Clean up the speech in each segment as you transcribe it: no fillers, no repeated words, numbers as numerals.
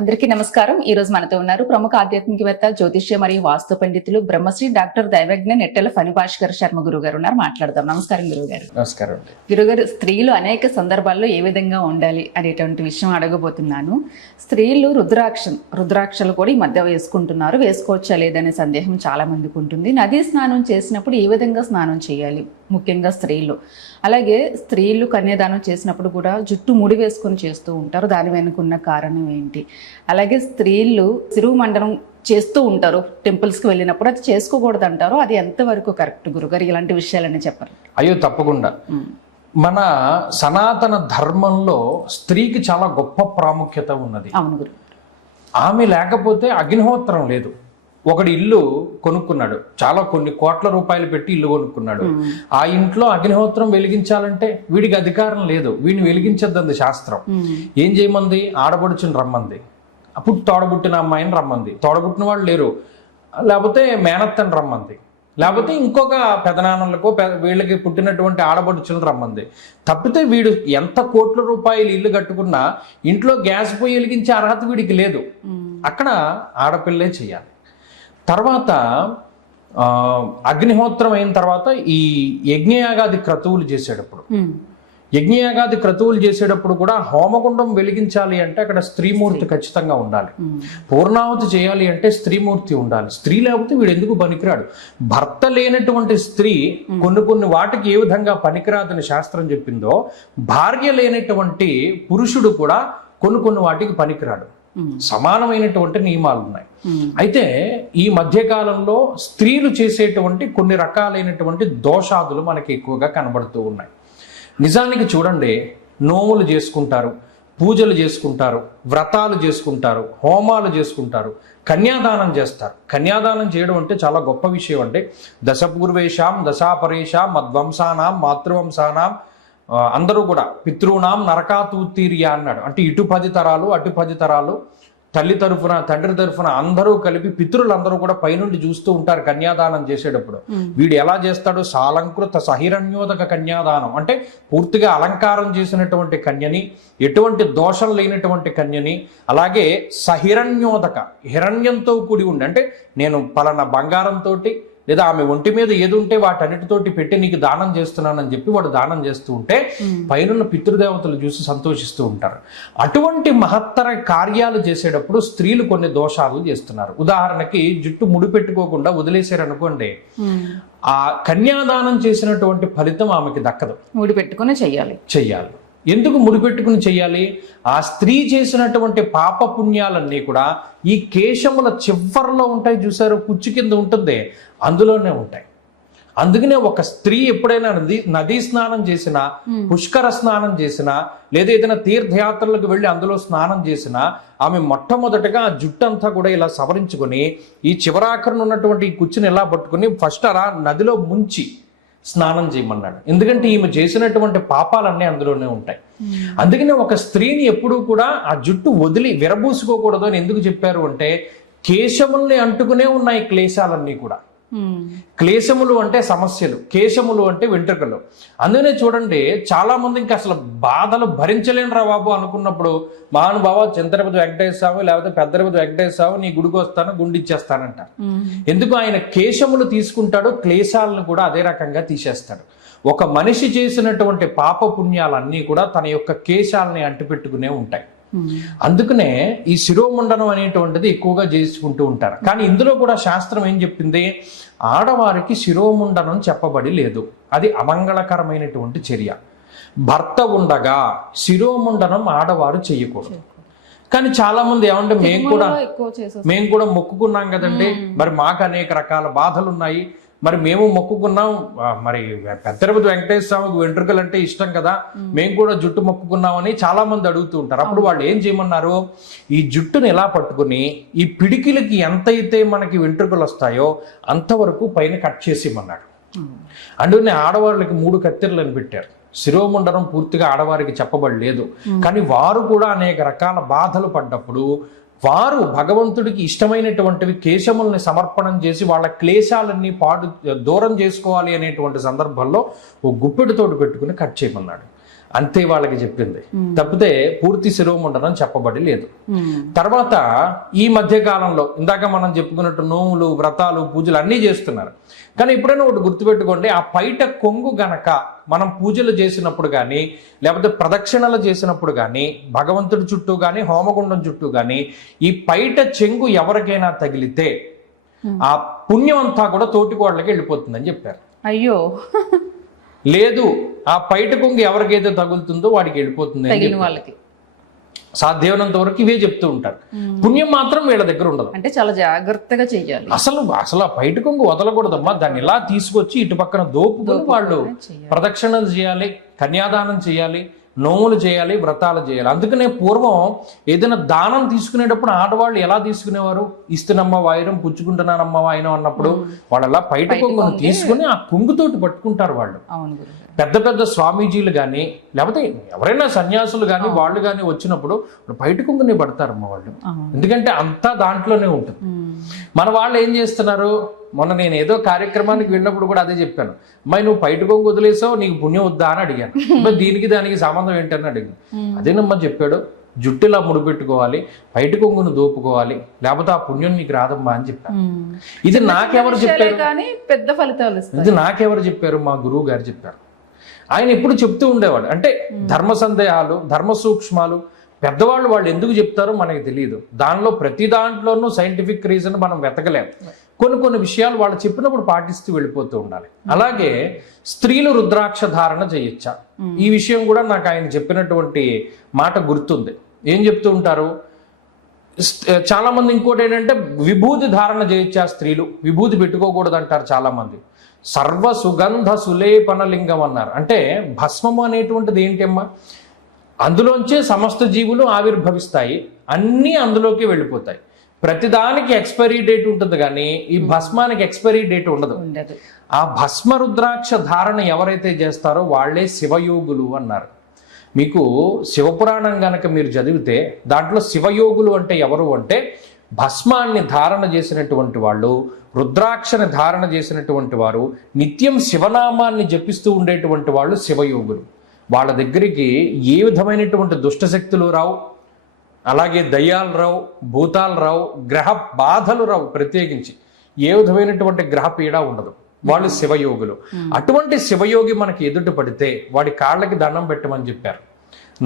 అందరికీ నమస్కారం. ఈ రోజు మనతో ఉన్నారు ప్రముఖ ఆధ్యాత్మికవేత్త, జ్యోతిష్య మరియు వాస్తు పండితులు బ్రహ్మశ్రీ డాక్టర్ దైవజ్ఞ నెట్టెల ఫణిభాస్కర్ శర్మ గురువు గారు ఉన్నారు. మాట్లాడదాం. నమస్కారం గురువు గారు. నమస్కారం. గురుగారు, స్త్రీలు అనేక సందర్భాల్లో ఏ విధంగా ఉండాలి అనేటువంటి విషయం అడగబోతున్నాను. స్త్రీలు రుద్రాక్షలు కూడా ఈ మధ్య వేసుకుంటున్నారు. వేసుకోవచ్చా లేదనే సందేహం చాలా మందికి ఉంటుంది. నదీ స్నానం చేసినప్పుడు ఏ విధంగా స్నానం చేయాలి, ముఖ్యంగా స్త్రీలు? అలాగే స్త్రీలు కన్యాదానం చేసినప్పుడు కూడా జుట్టు ముడి వేసుకొని చేస్తూ ఉంటారు. దాని వెనుకున్న కారణం ఏంటి? అలాగే స్త్రీలు శిరువు మండనం చేస్తూ ఉంటారు టెంపుల్స్కి వెళ్ళినప్పుడు, అది చేసుకోకూడదు అంటారు. అది ఎంతవరకు కరెక్ట్ గురుగారు? ఇలాంటి విషయాలన్నీ చెప్పండి. అయ్యో తప్పకుండా. మన సనాతన ధర్మంలో స్త్రీకి చాలా గొప్ప ప్రాముఖ్యత ఉన్నది. అవును గురు. ఆమె లేకపోతే అగ్నిహోత్రం లేదు. ఒకడు ఇల్లు కొనుక్కున్నాడు, చాలా కొన్ని కోట్ల రూపాయలు పెట్టి ఇల్లు కొనుక్కున్నాడు. ఆ ఇంట్లో అగ్నిహోత్రం వెలిగించాలంటే వీడికి అధికారం లేదు. వీడిని వెలిగించద్దంది శాస్త్రం. ఏం చేయమంది? ఆడపడుచుని రమ్మంది. అప్పుడు తోడబుట్టిన అమ్మాయిని రమ్మంది. తోడబుట్టిన వాళ్ళు లేరు, లేకపోతే మేనత్తని రమ్మంది, లేకపోతే ఇంకొక పెదనాన్నలకు వీళ్ళకి పుట్టినటువంటి ఆడపడుచులను రమ్మంది. తప్పితే వీడు ఎంత కోట్ల రూపాయలు ఇల్లు కట్టుకున్నా ఇంట్లో గ్యాస్ పొయ్యి వెలిగించే అర్హత వీడికి లేదు. అక్కడ ఆడపిల్లే చేయాలి. తర్వాత అగ్నిహోత్రం అయిన తర్వాత ఈ యజ్ఞయాగాది క్రతువులు చేసేటప్పుడు కూడా హోమగుండం వెలిగించాలి అంటే అక్కడ స్త్రీమూర్తి ఖచ్చితంగా ఉండాలి. పూర్ణావతి చేయాలి అంటే స్త్రీమూర్తి ఉండాలి. స్త్రీ లేకపోతే వీడు ఎందుకు పనికిరాడు. భర్త లేనటువంటి స్త్రీ కొన్ని వాటికి ఏ విధంగా పనికిరాదని శాస్త్రం చెప్పిందో, భార్య లేనటువంటి పురుషుడు కూడా కొన్ని వాటికి పనికిరాడు. సమానమైనటువంటి నియమాలు ఉన్నాయి. అయితే ఈ మధ్యకాలంలో స్త్రీలు చేసేటువంటి కొన్ని రకాలైనటువంటి దోషాదులు మనకి ఎక్కువగా కనబడుతూ ఉన్నాయి. నిజానికి చూడండి, నోములు చేసుకుంటారు, పూజలు చేసుకుంటారు, వ్రతాలు చేసుకుంటారు, హోమాలు చేసుకుంటారు, కన్యాదానం చేస్తారు. కన్యాదానం చేయడం అంటే చాలా గొప్ప విషయం. అంటే దశపూర్వేషాం దశాపరేషాం మద్వంసానాం మాతృవంసానాం అందరూ కూడా పితృనాం నరకాతూతీర్య అన్నాడు. అంటే ఇటు 10 తరాలు అటు 10 తరాలు, తల్లి తరఫున తండ్రి తరఫున అందరూ కలిపి పితృలందరూ కూడా పైనుండి చూస్తూ ఉంటారు కన్యాదానం చేసేటప్పుడు. వీడు ఎలా చేస్తాడు? సాలంకృత సహిరణ్యోదక కన్యాదానం అంటే పూర్తిగా అలంకారం చేసినటువంటి కన్యని, ఎటువంటి దోషం లేనటువంటి కన్యని, అలాగే సహిరణ్యోదక హిరణ్యంతో కూడి ఉండి, అంటే నేను పలానా బంగారంతో లేదా ఆమె ఒంటి మీద ఏది ఉంటే వాటన్నిటితోటి పెట్టి నీకు దానం చేస్తున్నానని చెప్పి వాడు దానం చేస్తూ ఉంటే పైన పితృదేవతలు చూసి సంతోషిస్తూ ఉంటారు. అటువంటి మహత్తర కార్యాలు చేసేటప్పుడు స్త్రీలు కొన్ని దోషాలు చేస్తున్నారు. ఉదాహరణకి జుట్టు ముడిపెట్టుకోకుండా వదిలేశారనుకోండి, ఆ కన్యాదానం చేసినటువంటి ఫలితం ఆమెకి దక్కదు. ముడిపెట్టుకుని చెయ్యాలి. ఎందుకు ముడిపెట్టుకుని చెయ్యాలి? ఆ స్త్రీ చేసినటువంటి పాప పుణ్యాలన్నీ కూడా ఈ కేశముల చివర్లో ఉంటాయి. చూసారు, కుచ్చు కింద ఉంటుంది, అందులోనే ఉంటాయి. అందుకనే ఒక స్త్రీ ఎప్పుడైనా నదీ స్నానం చేసినా, పుష్కర స్నానం చేసినా, లేదా ఏదైనా తీర్థయాత్రలకు వెళ్ళి అందులో స్నానం చేసినా, ఆమె మొట్టమొదటిగా ఆ జుట్టంతా కూడా ఇలా సవరించుకొని ఈ చివరాఖరణ ఉన్నటువంటి ఈ కుచ్చుని ఇలా పట్టుకుని ఫస్ట్ అలా నదిలో ముంచి స్నానం చేయమన్నాడు. ఎందుకంటే ఈమె చేసినటువంటి పాపాలన్నీ అందులోనే ఉంటాయి. అందుకనే ఒక స్త్రీని ఎప్పుడూ కూడా ఆ జుట్టు వదిలి విరబూసుకోకూడదు అని ఎందుకు చెప్పారు అంటే, కేశముల్ని అంటుకునే ఉన్నాయి క్లేశాలన్నీ కూడా. క్లేశములు అంటే సమస్యలు, కేశములు అంటే వెంట్రుకలు. అందుకనే చూడండి, చాలా మంది ఇంకా అసలు బాధలు భరించలేనురా బాబు అనుకున్నప్పుడు మహానుభావ చింతరపతి వెంకటేశ్వర స్వామి లేకపోతే పెద్దరపతి వెంకటేశ్వర స్వామి నీ గుడికి వస్తాను, గుండిచ్చేస్తానంట. ఎందుకు? ఆయన కేశములు తీసుకుంటాడు, క్లేశాలను కూడా అదే రకంగా తీసేస్తాడు. ఒక మనిషి చేసినటువంటి పాప పుణ్యాలన్నీ కూడా తన యొక్క కేశాలని అంటిపెట్టుకునే ఉంటాయి. అందుకనే ఈ శిరోముండనం అనేటువంటిది ఎక్కువగా చేసుకుంటూ ఉంటారు. కానీ ఇందులో కూడా శాస్త్రం ఏం చెప్పింది? ఆడవారికి శిరోముండనం చెప్పబడి లేదు. అది అమంగళకరమైనటువంటి చర్య. భర్త ఉండగా శిరోముండనం ఆడవారు చెయ్యకూడదు. కానీ చాలా మంది ఏమంటే మేము కూడా మొక్కుకున్నాం కదండి, మరి మాకు అనేక రకాల బాధలు ఉన్నాయి, మరి మేము మొక్కుకున్నాం, మరి పెద్దరపతి వెంకటేశ్వర స్వామికి వెంట్రుకలు అంటే ఇష్టం కదా, మేము కూడా జుట్టు మొక్కుకున్నామని చాలా మంది అడుగుతూ ఉంటారు. అప్పుడు వాళ్ళు ఏం చేయమన్నారు? ఈ జుట్టుని ఎలా పట్టుకుని ఈ పిడికిలకి ఎంతైతే మనకి వెంట్రుకలు వస్తాయో అంతవరకు పైన కట్ చేసేయమన్నాడు. అందుకని ఆడవాళ్ళకి 3 కత్తెరలను పెట్టారు. శిరోముండనం పూర్తిగా ఆడవారికి చెప్పబడలేదు. కానీ వారు కూడా అనేక రకాల బాధలు పడ్డప్పుడు వారు భగవంతుడికి ఇష్టమైనటువంటివి కేశముల్ని సమర్పణం చేసి వాళ్ళ క్లేశాలన్నీ దూరం చేసుకోవాలి అనేటువంటి సందర్భంలో ఓ గుప్పెడితోటి పెట్టుకుని కట్ చేయమన్నాడు. అంతే వాళ్ళకి చెప్పింది, తప్పితే పూర్తి శిరోముండనం చెప్పబడి లేదు. తర్వాత ఈ మధ్య కాలంలో ఇందాక మనం చెప్పుకున్నట్టు నోములు, వ్రతాలు, పూజలు అన్నీ చేస్తున్నారు. కానీ ఎప్పుడైనా ఒకటి గుర్తుపెట్టుకోండి, ఆ పైట కొంగు గనక మనం పూజలు చేసినప్పుడు కానీ లేకపోతే ప్రదక్షిణలు చేసినప్పుడు కానీ భగవంతుడి చుట్టూ కానీ హోమగుండం చుట్టూ కానీ ఈ పైట చెంగు ఎవరికైనా తగిలితే ఆ పుణ్యం అంతా కూడా తోటికోళ్ళకి వెళ్ళిపోతుందని చెప్పారు. అయ్యో, లేదు ఆ పైట కొంగు ఎవరికైతే తగులుతుందో వాడికి వెళ్ళిపోతుంది తగిలిన వాళ్ళకి సాధ్యమైనంత వరకు ఇవే చెప్తూ ఉంటారు. పుణ్యం మాత్రం వీళ్ళ దగ్గర ఉండదు. అంటే చాలా జాగ్రత్తగా చెయ్యాలి. అసలు ఆ పైట కొంగు వదలకూడదమ్మా. దాన్ని ఇలా తీసుకొచ్చి ఇటు పక్కన దోపుకొని వాళ్ళు ప్రదక్షిణలు చేయాలి, కన్యాదానం చేయాలి, నోములు చేయాలి, వ్రతాలు చేయాలి. అందుకనే పూర్వం ఏదైనా దానం తీసుకునేటప్పుడు ఆడవాళ్ళు ఎలా తీసుకునేవారు? ఇస్తున్నమ్మ వాయిరం, పుచ్చుకుంటున్నానమ్మ వాయినం అన్నప్పుడు వాళ్ళు అలా పైట కొంగును తీసుకుని ఆ కొంగుతోటి పట్టుకుంటారు వాళ్ళు. పెద్ద పెద్ద స్వామీజీలు కానీ లేకపోతే ఎవరైనా సన్యాసులు కానీ వాళ్ళు కానీ వచ్చినప్పుడు బయట కొంగుని పడతారమ్మ వాళ్ళు. ఎందుకంటే అంతా దాంట్లోనే ఉంటుంది. మన వాళ్ళు ఏం చేస్తున్నారు? మొన్న నేను ఏదో కార్యక్రమానికి వెళ్ళినప్పుడు కూడా అదే చెప్పాను, అమ్మాయి నువ్వు బయట కొంగు వదిలేసావు, నీకు పుణ్యం వద్దా అని అడిగాను. మరి దీనికి దానికి సంబంధం ఏంటని అడిగాను. అదేనమ్మా చెప్పాడు, జుట్టులా ముడిపెట్టుకోవాలి, బయట కొంగును దోపుకోవాలి, లేకపోతే ఆ పుణ్యం నీకు రాదమ్మా అని చెప్పాను. ఇది నాకెవరు చెప్పారు? పెద్ద ఫలితాలు ఇది నాకెవరు చెప్పారు? మా గురువు గారు చెప్పారు. ఆయన ఎప్పుడు చెప్తూ ఉండేవాడు. అంటే ధర్మ సందేహాలు, ధర్మ సూక్ష్మాలు పెద్దవాళ్ళు వాళ్ళు ఎందుకు చెప్తారో మనకి తెలియదు. దానిలో ప్రతి దాంట్లోనూ సైంటిఫిక్ రీజన్ మనం వెతకలేం. కొన్ని విషయాలు వాళ్ళు చెప్పినప్పుడు పాటిస్తూ వెళ్ళిపోతూ ఉండాలి. అలాగే స్త్రీలు రుద్రాక్ష ధారణ చేయొచ్చా? ఈ విషయం కూడా నాకు ఆయన చెప్పినటువంటి మాట గుర్తుంది. ఏం చెప్తూ ఉంటారు చాలా మంది? ఇంకోటి ఏంటంటే విభూతి ధారణ చేయొచ్చా స్త్రీలు? విభూతి పెట్టుకోకూడదు అంటారు చాలా మంది. సర్వ సుగంధ సులేపన లింగం అన్నారు. అంటే భస్మము అనేటువంటిది ఏంటమ్మా? అందులోంచే సమస్త జీవులు ఆవిర్భవిస్తాయి, అన్నీ అందులోకి వెళ్ళిపోతాయి. ప్రతిదానికి ఎక్స్పైరీ డేట్ ఉంటుంది కానీ ఈ భస్మానికి ఎక్స్పైరీ డేట్ ఉండదు. ఆ భస్మ రుద్రాక్ష ధారణ ఎవరైతే చేస్తారో వాళ్లే శివయోగులు అన్నారు. మీకు శివపురాణం గనక మీరు చదివితే దాంట్లో శివయోగులు అంటే ఎవరు అంటే భస్మాన్ని ధారణ చేసినటువంటి వాళ్ళు, రుద్రాక్షని ధారణ చేసినటువంటి వారు, నిత్యం శివనామాన్ని జపిస్తూ ఉండేటువంటి వాళ్ళు శివయోగులు. వాళ్ళ దగ్గరికి ఏ విధమైనటువంటి దుష్టశక్తులు రావు, అలాగే దయ్యాలు రావు, భూతాలు రావు, గ్రహ బాధలు రావు. ప్రత్యేకించి ఏ విధమైనటువంటి గ్రహ పీడ ఉండదు. వాళ్ళు శివయోగులు. అటువంటి శివయోగి మనకి ఎదుట పడితే వాడి కాళ్ళకి దండం పెట్టమని చెప్పారు.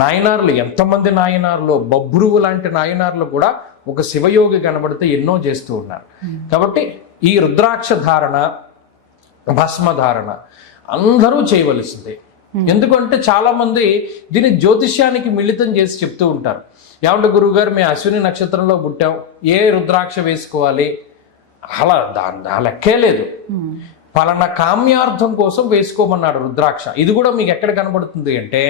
నాయనార్లు ఎంతమంది నాయనార్లు, బొబ్రువు లాంటి నాయనార్లు కూడా ఒక శివయోగి కనబడితే ఎన్నో చేస్తూ ఉన్నారు. కాబట్టి ఈ రుద్రాక్ష ధారణ, భస్మ ధారణ అందరూ చేయవలసిందే. ఎందుకంటే చాలా మంది దీన్ని జ్యోతిష్యానికి మిళితం చేసి చెప్తూ ఉంటారు. ఏమంటే గురువు గారు మేము అశ్విని నక్షత్రంలో పుట్టాం, ఏ రుద్రాక్ష వేసుకోవాలి? అలా దాని లెక్కే లేదు. పలానా కామ్యార్థం కోసం వేసుకోమన్నాడు రుద్రాక్ష. ఇది కూడా మీకు ఎక్కడ కనబడుతుంది అంటే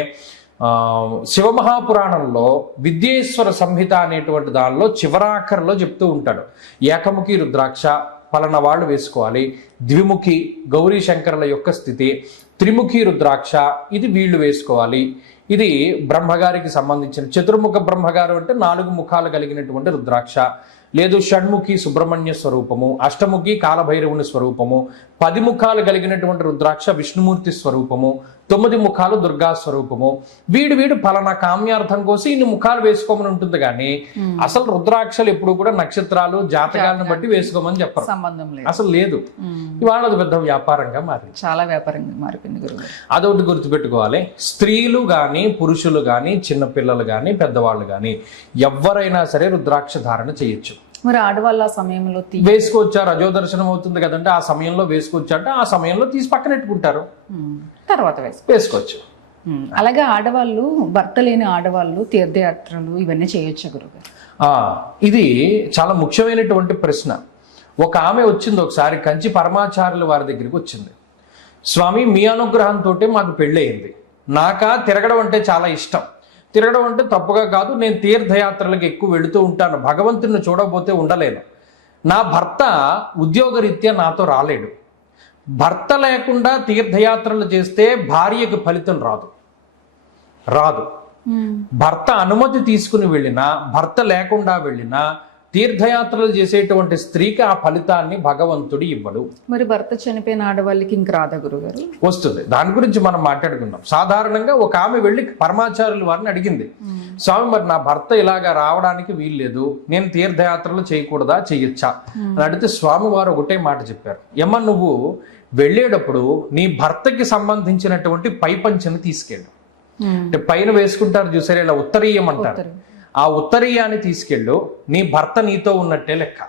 శివమహాపురాణంలో విద్యేశ్వర సంహిత అనేటువంటి దానిలో చివరాఖరిలో చెప్తూ ఉంటాడు. ఏకముఖి రుద్రాక్ష పలానా వాళ్ళు వేసుకోవాలి, ద్విముఖి గౌరీ శంకరుల యొక్క స్థితి, త్రిముఖి రుద్రాక్ష ఇది వీళ్ళు వేసుకోవాలి. ఇది బ్రహ్మగారికి సంబంధించిన చతుర్ముఖ బ్రహ్మగారు అంటే 4 ముఖాలు కలిగినటువంటి రుద్రాక్ష. లేదు షణ్ముఖి సుబ్రహ్మణ్య స్వరూపము, అష్టముఖి కాలభైరవుని స్వరూపము, 10 ముఖాలు కలిగినటువంటి రుద్రాక్ష విష్ణుమూర్తి స్వరూపము, 9 ముఖాలు దుర్గా స్వరూపము. వీడు పలానా కామ్యార్థం కోసం ఇన్ని ముఖాలు వేసుకోమని ఉంటుంది కానీ అసలు రుద్రాక్షలు ఎప్పుడు కూడా నక్షత్రాలు జాతకాలను బట్టి వేసుకోమని చెప్పరు, అసలు లేదు. ఇవాళ అది పెద్ద వ్యాపారంగా మారింది, చాలా వ్యాపారంగా మారిపోయింది గురువు. అదొకటి గుర్తుపెట్టుకోవాలి. స్త్రీలు కానీ పురుషులు కానీ చిన్నపిల్లలు కానీ పెద్దవాళ్ళు కానీ ఎవరైనా సరే రుద్రాక్ష ధారణ చేయొచ్చు. మరి ఆడవాళ్ళ సమయంలో వేసుకోవచ్చా? రజోదర్శనం అవుతుంది కదంటే ఆ సమయంలో వేసుకోవచ్చు అంటే ఆ సమయంలో తీసి పక్కనెట్టుకుంటారు, తర్వాత వేసుకోవచ్చు. అలాగే ఆడవాళ్ళు, భర్త లేని ఆడవాళ్ళు తీర్థయాత్రలు ఇవన్నీ చేయొచ్చు గురుగారు? ఇది చాలా ముఖ్యమైనటువంటి ప్రశ్న. ఒక ఆమె వచ్చింది ఒకసారి, కంచి పరమాచార్యుల వారి దగ్గరికి వచ్చింది. స్వామి మీ అనుగ్రహంతో మాకు పెళ్ళయింది, నాకా తిరగడం అంటే చాలా ఇష్టం, తిరగడం అంటే తప్పుగా కాదు, నేను తీర్థయాత్రలకు ఎక్కువ వెళుతూ ఉంటాను, భగవంతుని చూడకపోతే ఉండలేను. నా భర్త ఉద్యోగరీత్యా నాతో రాలేడు, భర్త లేకుండా తీర్థయాత్రలు చేస్తే భార్యకు ఫలితం రాదు. భర్త అనుమతి తీసుకుని వెళ్ళినా, భర్త లేకుండా వెళ్ళినా తీర్థయాత్రలు చేసేటువంటి స్త్రీకి ఆ ఫలితాన్ని భగవంతుడు ఇవ్వడు. మరి భర్త చనిపోయిన ఆడవాళ్ళకి ఇంక రాదా గురుగారు? వస్తుంది. దాని గురించి మనం మాట్లాడుకుందాం. సాధారణంగా ఒక ఆమె వెళ్ళి పరమాచార్యుల వారిని అడిగింది, స్వామి మరి నా భర్త ఇలాగా రావడానికి వీల్లేదు, నేను తీర్థయాత్రలు చేయకూడదా, చెయ్యొచ్చా అని అడిగితే స్వామి వారు ఒకటే మాట చెప్పారు, ఏమ్మా నువ్వు వెళ్ళేటప్పుడు నీ భర్తకి సంబంధించినటువంటి పై పంచని తీసుకెళ్ళు. అంటే పైన వేసుకుంటారు చూసారు, ఇలా ఉత్తరీయం అంటారు, ఆ ఉత్తరీయాన్ని తీసుకెళ్ళు, నీ భర్త నీతో ఉన్నట్టే లెక్క.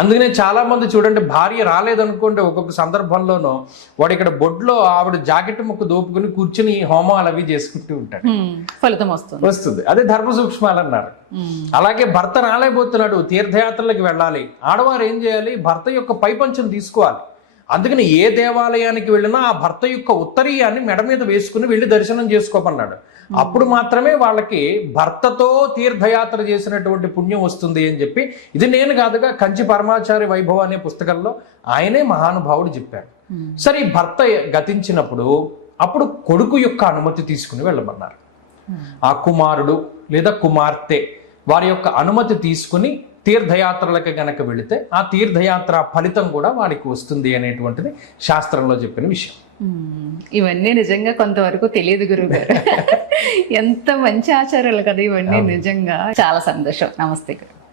అందుకనే చాలా మంది చూడండి, భార్య రాలేదనుకోండి ఒక్కొక్క సందర్భంలోనూ వాడు ఇక్కడ బొడ్లో ఆవిడ జాకెట్ ముక్కు దోపుకుని కూర్చుని హోమాలు అవి చేసుకుంటూ ఉంటాడు, ఫలితం వస్తుంది. అదే ధర్మ సూక్ష్మాలు అన్నారు. అలాగే భర్త రాలేకపోతున్నాడు, తీర్థయాత్రలకు వెళ్ళాలి, ఆడవారు ఏం చేయాలి, భర్త యొక్క పైపంచం తీసుకోవాలి. అందుకని ఏ దేవాలయానికి వెళ్ళినా ఆ భర్త యొక్క ఉత్తరీయాన్ని మెడ మీద వేసుకుని వెళ్ళి దర్శనం చేసుకోమన్నాడు. అప్పుడు మాత్రమే వాళ్ళకి భర్తతో తీర్థయాత్ర చేసినటువంటి పుణ్యం వస్తుంది అని చెప్పి, ఇది నేను కాదుగా, కంచి పరమాచార్య వైభవం అనే పుస్తకంలో ఆయనే మహానుభావుడు చెప్పాడు. సరే ఈ భర్త గతించినప్పుడు అప్పుడు కొడుకు యొక్క అనుమతి తీసుకుని వెళ్ళమన్నారు. ఆ కుమారుడు లేదా కుమార్తె వారి యొక్క అనుమతి తీసుకుని తీర్థయాత్రలకు గనక వెళితే ఆ తీర్థయాత్ర ఫలితం కూడా వారికి వస్తుంది అనేటువంటిది శాస్త్రంలో చెప్పిన విషయం. ఇవన్నీ నిజంగా కొంతవరకు తెలియదు గురువుగారు. ఎంత మంచి ఆచారాలు కదా ఇవన్నీ, నిజంగా చాలా సంతోషం. నమస్తే గురు.